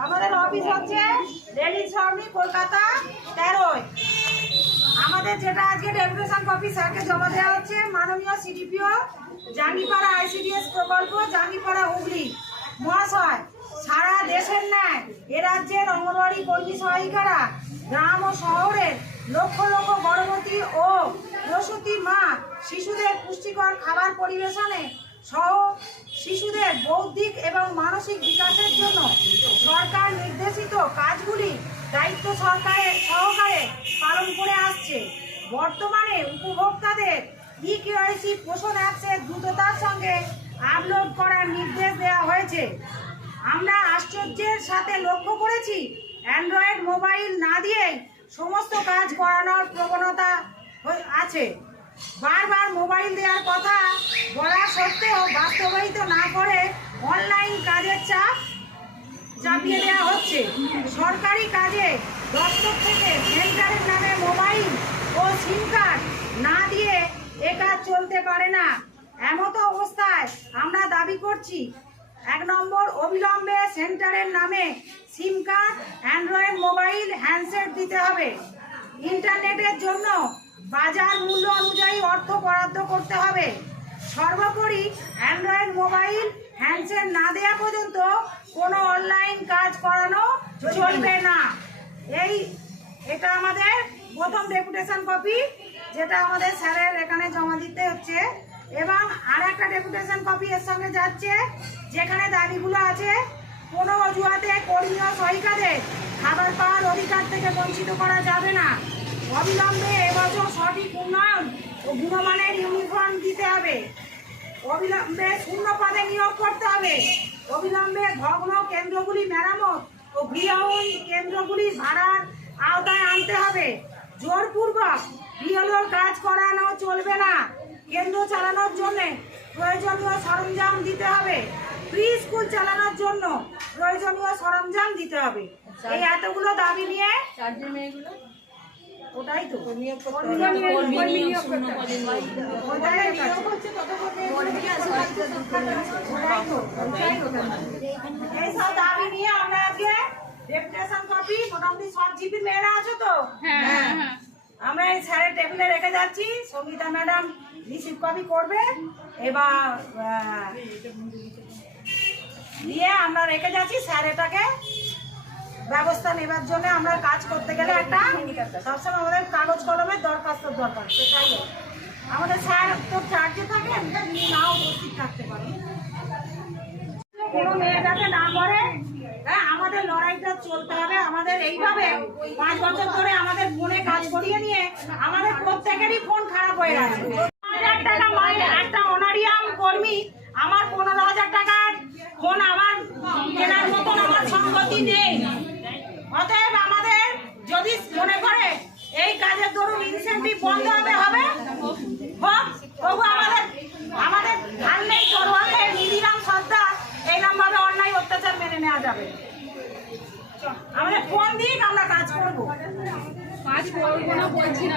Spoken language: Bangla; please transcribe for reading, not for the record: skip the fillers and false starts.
আমাদের অফিস হচ্ছে রেলি সামনে কলকাতা 13। আমাদের যেটা আজকে ডেপুটেশন কপি স্যারকে জমা দেওয়া হচ্ছে মাননীয় সিডিপিও জাঙ্গিপাড়া আইসিডিএস প্রকল্প জাঙ্গিপাড়া হুগলি মহাশয়। সারা দেশের ন্যায় এ রাজ্যের অঙ্গনওয়াড়ি কর্মী সহায়িকারা গ্রাম ও শহরের লক্ষ লক্ষ গর্ভবতী ও প্রসূতি মা শিশুদের পুষ্টিকর খাবার পরিবেশনে সহ শিশুদের বৌদ্ধিক এবং মানসিক বিকাশের জন্য সরকার নির্দেশিত কাজগুলি দায়িত্ব সহকারে পালন করে আসছে। বর্তমানে উপভোক্তাদের ইকেওয়াইসি পোষণ অ্যাপসের দ্রুততার সঙ্গে আপলোড করার নির্দেশ দেওয়া হয়েছে। আমরা আশ্চর্যের সাথে লক্ষ্য করেছি অ্যান্ড্রয়েড মোবাইল না দিয়েই সমস্ত কাজ করানোর প্রবণতা আছে। বারবার মোবাইল দেওয়ার কথা বলা সত্ত্বেও বাস্তবায়িত না করে অনলাইন কাজের চাপ চাপিয়ে দেওয়া হচ্ছে। সরকারি কাজে দপ্তর থেকে সেন্টারের নামে মোবাইল ও সিম কার্ড না দিয়ে এ কাজ চলতে পারে না। এমতো অবস্থায় আমরা দাবি করছি 1 নম্বর, অবিলম্বে সেন্টারের নামে সিম কার্ড, অ্যান্ড্রয়েড মোবাইল, হ্যান্ডসেট দিতে হবে। ইন্টারনেটের জন্য বাজার মূল্য অনুযায়ী অর্থ বরাদ্দ করতে হবে। সর্বোপরি অ্যান্ড্রয়েড মোবাইল, হ্যান্ডসেট না দেওয়া পর্যন্ত কোনো অনলাইন কাজ করানো চলবে না। এটা আমাদের প্রথম ডেপুটেশন কপি, যেটা আমাদের স্যারের এখানে জমা দিতে হচ্ছে। এবং আর একটা ডেপুটেশন কপি এর সঙ্গে যাচ্ছে, যেখানে দাবিগুলো আছে। কোনো অজুহাতে কর্মী ও সহায়িকাদের খাবার পাওয়ার অধিকার থেকে বঞ্চিত করা যাবে না। অবিলম্বে এবছর সঠিক উন্নয়ন ও গুণমানের ইউনিফর্ম দিতে হবে। অবিলম্বে শূন্য পদে নিয়োগ করতে হবে। অবিলম্বে ভগ্ন কেন্দ্রগুলি মেরামত ও গৃহহীন কেন্দ্রগুলি ভাড়ার আওতায় আনতে হবে। জোরপূর্বক বিএলওর কাজ করানো চলবে না। কেন্দ্র চালানোর জন্য প্রয়োজনীয় সরঞ্জাম দিতে হবে। প্রি স্কুল চালানোর জন্য প্রয়োজনীয় সরঞ্জাম দিতে হবে। এই এতগুলো দাবি নিয়ে ওটাই তো এইসব দাবি নিয়ে আমরা আজকে ডেপুটেশন কপি মোটামুটি সব জিপি মেয়েরা আছো তো, আমরা এই স্যারের টেবিলে রেখে যাচ্ছি। সঙ্গীতা ম্যাডাম রিসিভ কপি করবে। এবার দিয়ে আমরা রেখে যাচ্ছি। স্যার এটাকে ব্যবস্থা নেবার জন্য আমরা কাজ করতে গেলে একটা সবসময় আমাদের কাগজ কলমের দরখাস্ত দরকার। সেটাই আমাদের স্যার তো চার্জে থাকেন, নাও উপস্থিত থাকতে পারে। কোনো মেয়েটাকে না করে আমাদের লড়াইটা চলতে হবে। আমাদের এইভাবে 5 বছর ধরে আমাদের ফোনে কাজ করিয়ে নিয়ে আমাদের প্রত্যেকেরই ফোন খারাপ হয়ে গেছে। 1,000 টাকা মাইনে একটা অনারিয়াম কর্মী, আমার 15,000 টাকার ফোন আমার কেনার মতন আমার সম্পত্তি নেই। অতএব আমাদের যদি মনে করে এই কাজের ধরুন ইনসেন্টিভ বন্ধ হবে হোক, তবু আমাদের ধান নেই, তরোয়াল নেই, নিধিরাম সর্দার এইরকম অন্যায় অত্যাচার মেনে নেওয়া যাবে। আমাদের ফোন দিক, আমরা কাজ করবো। কাজ করবো না বলছি না।